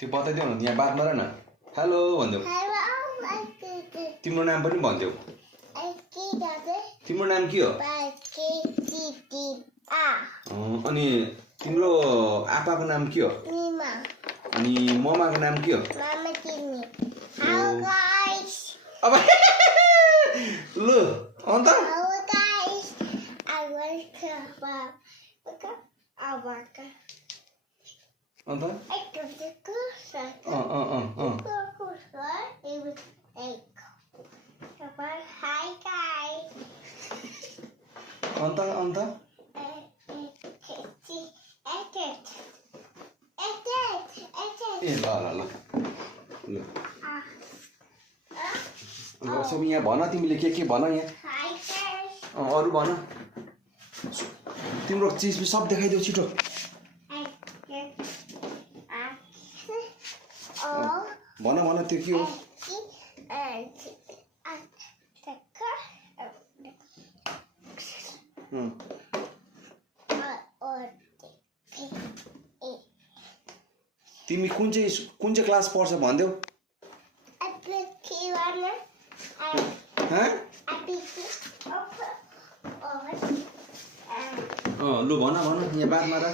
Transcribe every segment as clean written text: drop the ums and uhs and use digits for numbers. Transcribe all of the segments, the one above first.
त्यो बताइदेऊ न यहाँ बात मार न हेलो भन्देऊ तिम्रो नाम पनि भन्देऊ तिम्रो नाम के हो अनि तिम्रो आपाको नाम के हो अनि ममाको नाम के हो अब लु अन्त अन्त अन्त ए ल ल ल ल सब यहाँ भन तिमीले के भन यहाँ अरू भन तिम्रो चिज सब देखाइदेऊ छिटो भन त्यो के हो तिमी कुन चाहिँ क्लास पढ्छ भन्देऊ लु भन यहाँ बात मार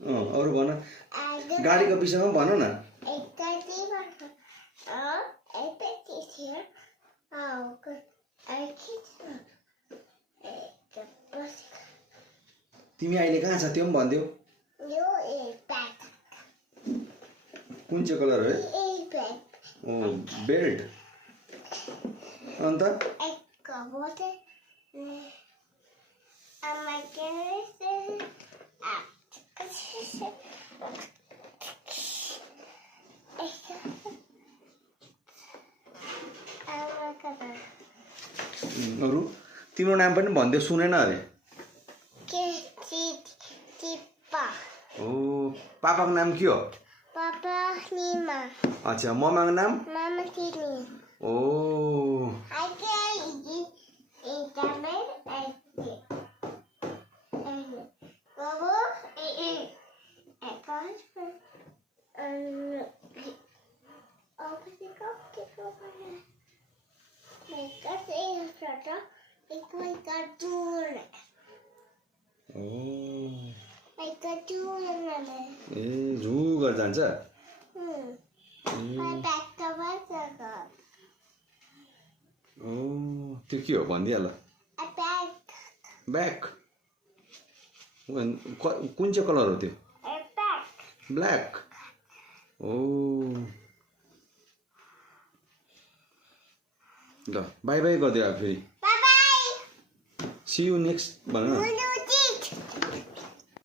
अरू भन गाडीको विषयमा भन न तिमी अहिले कहाँ छ त्यो पनि भनिदेऊ कुन चाहिँ कलर हो ओ बेल्ट अन्त अरू तिम्रो नाम पनि भनिदेऊ सुनेन अरे ओ पापाको नाम के हो अच्छा ममाको नाम ओ ए झु गरेर जान्छ ओ त्यो के हो भनिदिइहाल ब्याग कुन चाहिँ कलर हो त्यो ब्ल्याक ओ ल बाई बाई गरिदियो फेरि सी यू नेक्स्ट भन न